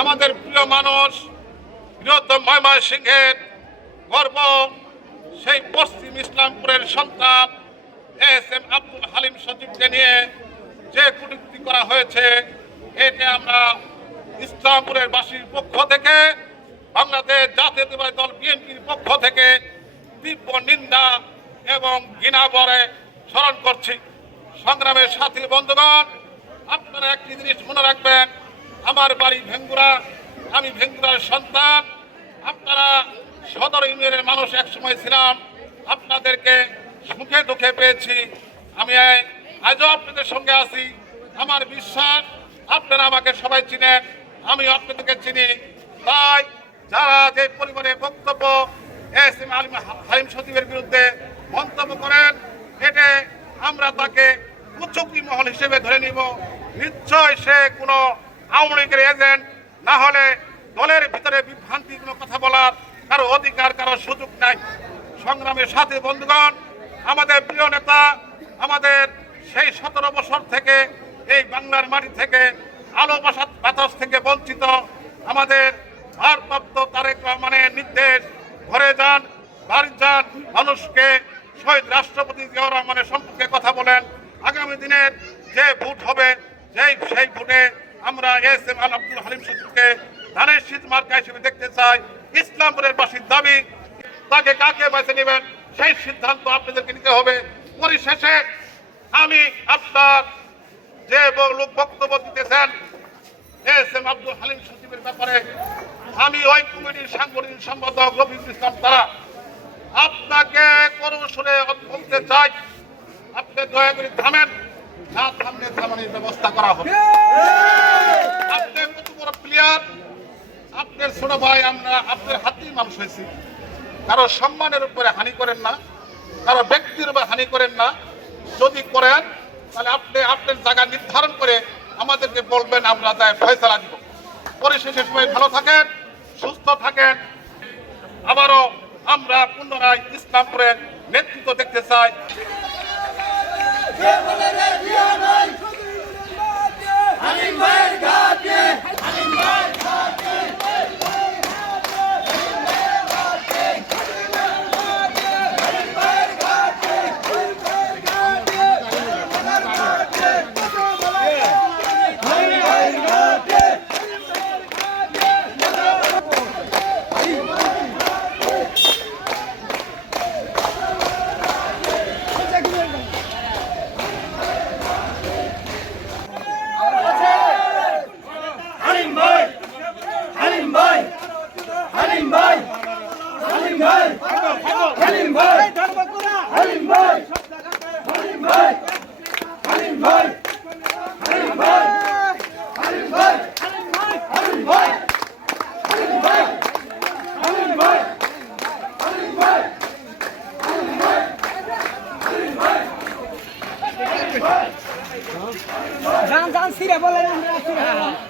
আমাদের প্রিয় মানুষ, বৃহত্তম ময়মনসিংহের গর্ব, সেই পশ্চিম ইসলামপুরের সন্তান, এস এম আব্দুল হালিম সচিবকে নিয়ে যে কটূক্তি করা হয়েছে এতে আমরা ইসলামপুরের বাসীর পক্ষ থেকে, বাংলাদেশ জাতীয়তাবাদী দল বিএনপির পক্ষ থেকে তীব্র নিন্দা এবং ঘৃণা বরে স্মরণ করছি। সংগ্রামের সাথী বন্ধুগণ, আপনারা একটি জিনিস মনে রাখবেন আমার বাড়ি ভেঙ্গুরা, আমি ভেঙ্গুরার সন্তান। আপনারা সদর ইউনিয়নের মানুষ একসময় ছিলাম। আপনাদেরকে সুখে দুঃখে পেয়েছি। আমি আজও আপনাদের সঙ্গে আছি। আমার বিশ্বাস, আপনারা আমাকে সবাই চিনেন। আমি আপনাদেরকে চিনি। তাই যারা যে পরিমাণে বক্তব্য এস এম আলিম হালিম সচিবের বিরুদ্ধে মন্তব্য করেন, এতে আমরা তাকে কুচুকি মহল হিসেবে ধরে নিব। নিশ্চয় সে কোনো আওয়ামী লীগের এজেন্ট না হলে দলের ভিতরে বিভ্রান্তি কথা বলার কারও অধিকার, কারও সুযোগ নাই। সংগ্রামের সাথে, বন্ধুগণ, আমাদের প্রিয় নেতা, আমাদের সেই সতেরো বছর থেকে এই বাংলার মাটি থেকে, আলো বাতাস থেকে বঞ্চিত আমাদের ভারপ্রাপ্ত তারেক রহমানের নির্দেশ, ঘরে যান, বাড়ি যান, মানুষকে শহীদ রাষ্ট্রপতি জিয়াউর রহমানের সম্পর্কে কথা বলেন। আগামী দিনের যে ভোট হবে, যেই সেই ভোটে আমরা এস এম আল আব্দুল হালিম সচিবকে ধানের শীত মার্কা হিসেবে দেখতে চাই। ইসলামপুরের বাসীর দাবি, তাকে কাকে বেছে নেবেন, সেই সিদ্ধান্ত আপনাদেরকে নিতে হবে। পরিশেষে আমি আপনার যে লোক বক্তব্য দিতেছেন, এস এম আব্দুল হালিম সচিবের ব্যাপারে, আমি ওই কমিটির সাংগঠনিক সম্পাদক রফিকুল ইসলাম তারা আপনাকে করুণ বলতে চাই আপনি দয়া করে থামেন, না থামলে থামানোর ব্যবস্থা করা হবে আপনি কত বড় প্লেয়ার ছোট ভাই, আমরা আপনার হাতেই মানুষ হয়েছি। কারও সম্মানের উপরে হানি করেন না, কারও ব্যক্তির উপরে হানি করেন না। যদি করেন, তাহলে আপনি আপনার জায়গা নির্ধারণ করে আমাদেরকে বলবেন, আমরা তাই ফয়সালা দিব। পরিশেষে সবাই ভালো থাকেন, সুস্থ থাকেন। আবারও আমরা পুনরায় ইসলামপুরের নেতৃত্ব দেখতে চাই। হালিম ভাই হালিম ভাই হালিম ভাই হালিম ভাই হালিম ভাই হালিম ভাই হালিম ভাই হালিম ভাই হালিম ভাই হালিম ভাই হালিম ভাই গান গান সিরে বলেন আমরা সিরে